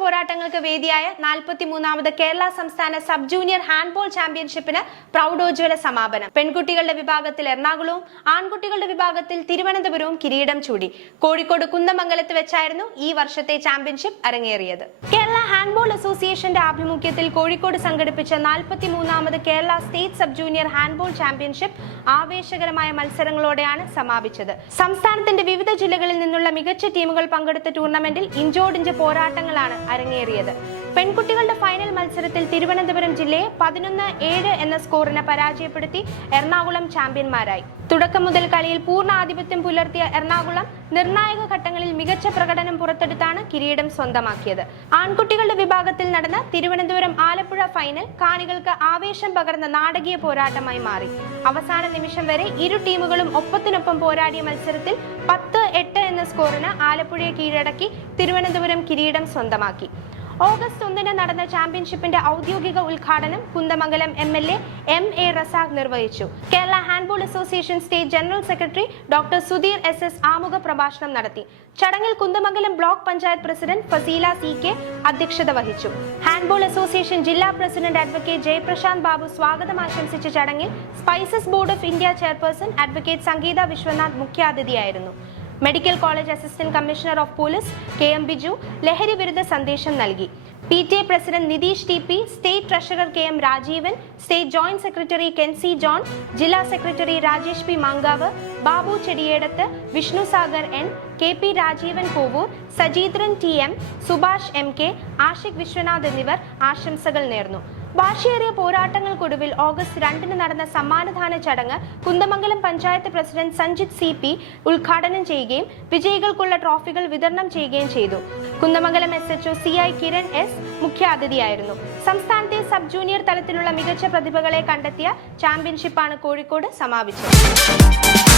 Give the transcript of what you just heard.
പോരാട്ടങ്ങൾക്ക് വേദിയായ 43ാമത് കേരള സംസ്ഥാന സബ് ജൂനിയർ ഹാൻഡ്ബോൾ ചാമ്പ്യൻഷിപ്പിന് പ്രൗഢോജ്വല സമാപനം. പെൺകുട്ടികളുടെ വിഭാഗത്തിൽ എറണാകുളവും ആൺകുട്ടികളുടെ വിഭാഗത്തിൽ തിരുവനന്തപുരവും കിരീടം ചൂടി. കോഴിക്കോട് കുന്ദമംഗലത്ത് വെച്ചായിരുന്നു ഈ വർഷത്തെ ചാമ്പ്യൻഷിപ്പ് അരങ്ങേറിയത്. കേരള ഹാൻഡ്ബോൾ അസോസിയേഷന്റെ ആഭിമുഖ്യത്തിൽ കോഴിക്കോട് സംഘടിപ്പിച്ച 43ാമത് Kerala state sub junior handball championship ആവേശകരമായ മത്സരങ്ങളോടെയാണ് സമാപിച്ചത്. സംസ്ഥാനത്തിന്റെ വിവിധ ജില്ലകളിൽ നിന്നുള്ള മികച്ച ടീമുകൾ പങ്കെടുത്ത ടൂർണമെന്റിൽ ഇഞ്ചോടിഞ്ച് പോരാട്ടങ്ങളാണ് അരങ്ങേറിയത്. പെൺകുട്ടികളുടെ ഫൈനൽ മത്സരത്തിൽ തിരുവനന്തപുരം ജില്ലയെ 11-7 എന്ന സ്കോറിന് പരാജയപ്പെടുത്തി എറണാകുളം ചാമ്പ്യന്മാരായി. തുടക്കം മുതൽ കളിയിൽ പൂർണ്ണ ആധിപത്യം പുലർത്തിയ എറണാകുളം നിർണായക ഘട്ടങ്ങളിൽ മികച്ച പ്രകടനം പുറത്തെടുത്താണ് കിരീടം സ്വന്തമാക്കിയത്. ആൺകുട്ടികളുടെ വിഭാഗത്തിൽ നടന്ന തിരുവനന്തപുരം ആലപ്പുഴ ഫൈനൽ കാണികൾക്ക് ആവേശം പകർന്ന നാടകീയ പോരാട്ടമായി മാറി. അവസാന നിമിഷം വരെ ഇരു ടീമുകളും ഒപ്പത്തിനൊപ്പം പോരാടിയ മത്സരത്തിൽ 10-8 എന്ന സ്കോറിന് ആലപ്പുഴയെ കീഴടക്കി തിരുവനന്തപുരം കിരീടം സ്വന്തമാക്കി. ഓഗസ്റ്റ് 1 നടന്ന ചാമ്പ്യൻഷിപ്പിന്റെ ഔദ്യോഗിക ഉദ്ഘാടനം കുന്ദമംഗലം MLA MA റസാഖ് നിർവഹിച്ചു. Kerala handball association state general secretary doctor Sudheer SS ആമുഖ പ്രഭാഷണം നടത്തി. ചടങ്ങിൽ Kunnamangalam block panchayat president Fazeela CK അധ്യക്ഷത വഹിച്ചു. ഹാൻഡ്ബോൾ അസോസിയേഷൻ ജില്ലാ പ്രസിഡന്റ് അഡ്വക്കേറ്റ് ജയപ്രശാന്ത് ബാബു സ്വാഗതം ആശംസിച്ച ചടങ്ങിൽ spices board of India chairperson advocate Sangeetha Viswanath മുഖ്യാതിഥിയായിരുന്നു. Medical college assistant commissioner of police KM Biju ലഹരി വിരുദ്ധ സന്ദേശം നൽകി. PTA president Nitheesh TP, state treasurer KM Rajeevan, state joint secretary Kenzy John, ജില്ലാ secretary Rajesh P Mankavu, Babu Chediyedath, Vishnu Sagar N, KP Rajeevan Kovoor, Sajeendran TM, Subhash MK, Ashiq Viswanath എന്നിവർ ആശംസകൾ നേർന്നു. വാശിയേറിയ പോരാട്ടങ്ങൾക്കൊടുവിൽ ഓഗസ്റ്റ് 2 നടന്ന സമ്മാനദാന ചടങ്ങ് കുന്ദമംഗലം പഞ്ചായത്ത് പ്രസിഡന്റ് സഞ്ജിത് CP ഉദ്ഘാടനം ചെയ്യുകയും വിജയികൾക്കുള്ള ട്രോഫികൾ വിതരണം ചെയ്യുകയും ചെയ്തു. Kunnamangalam SHO CI Kiran S മുഖ്യാതിഥിയായിരുന്നു. സംസ്ഥാനത്തെ സബ് ജൂനിയർ തലത്തിലുള്ള മികച്ച പ്രതിഭകളെ കണ്ടെത്തിയ ചാമ്പ്യൻഷിപ്പാണ് കോഴിക്കോട് സമാപിച്ചത്.